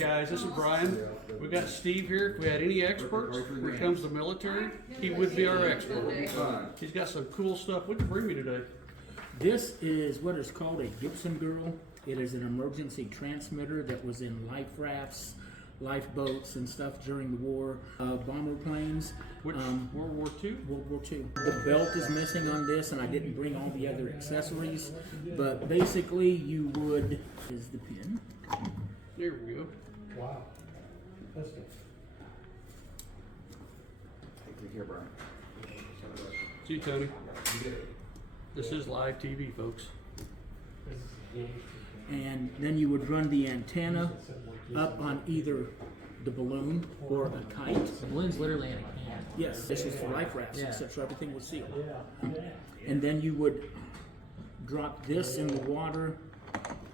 Guys, this is Brian. We got Steve here. If we had any experts when it comes to military, he would be our expert. He's got some cool stuff. What'd you bring me today? This is what is called a Gibson Girl. It is an emergency transmitter that was in life rafts, lifeboats and stuff during the war, bomber planes. Which, World War II? World War II. The belt is missing on this, and I didn't bring all the other accessories, but basically you would, is the pin. There we go. Wow. That's good. Take care, Brian. See you, Tony. This is live TV, folks. And then you would run the antenna up on either the balloon or a kite. The balloon's literally in a can. Yes, this is for life rafts, Yeah. etc. Everything was sealed. And then you would drop this in the water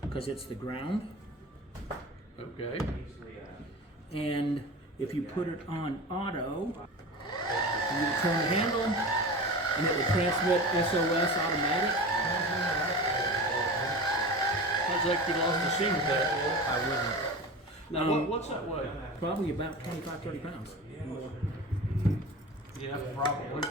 because it's the ground. Okay. And if you put it on auto, you would turn the handle and it would transmit SOS automatic. Sounds like you lost the scene with that. I wouldn't. Now, what's that weigh? Probably about 25, 30 pounds. Yeah, probably.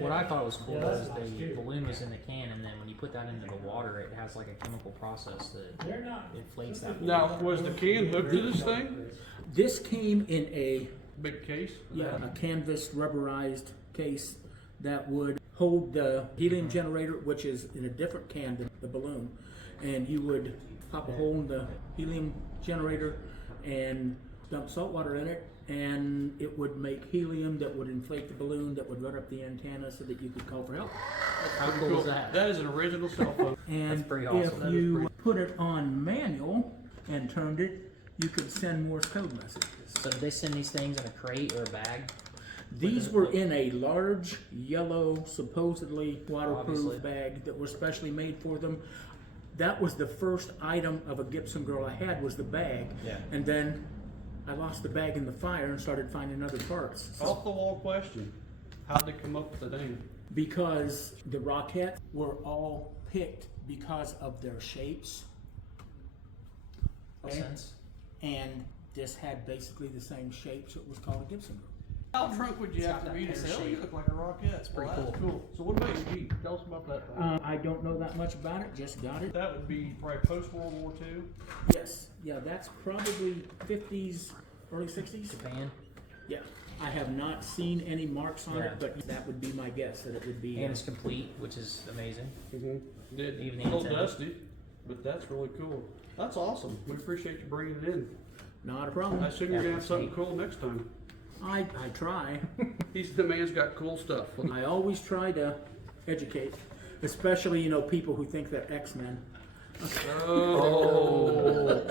What I thought was cool was the balloon was in the can, and then when you put that into the water, it has like a chemical process that inflates that balloon. Now, was the can hooked to this thing? This came in a Big case? a canvas rubberized case that would hold the helium generator, which is in a different can than the balloon. And you would pop a hole in the helium generator and dump salt water in it, and it would make helium that would inflate the balloon, that would run up the antenna so that you could call for help. How cool is that? That is an original cell phone. And That's pretty awesome. if That is you put it on manual and turned it, you could send Morse code messages. So did they send these things in a crate or a bag? These were in a large yellow, supposedly waterproof Obviously. bag that was specially made for them. That was the first item of a Gibson Girl I had, was the bag. Yeah. And then I lost the bag in the fire and started finding other parts. Off the wall question. How'd they come up with the name? Because the Rockettes were all picked because of their shapes. Makes sense. And this had basically the same shape, so it was called a Gibson Girl. How drunk would you It's have got to be to that say, pear oh, you shape. look like a Rockette? That's pretty That's cool. So what about your Jeep? Tell us about that. I don't know that much about it, just got it. That would be probably post-World War II. Yes, yeah, that's probably 50s, early 60s. Japan. Yeah, I have not seen any marks on Yeah. it, but that would be my guess, that it would be. And it's complete, which is amazing. Did Even the a little antenna. dusty, but that's really cool. That's awesome. We appreciate you bringing it in. Not a problem. I assume you're Yeah, gonna have something neat. cool next time. I try. The man's got cool stuff. I always try to educate, especially, people who think they're X-Men. Oh.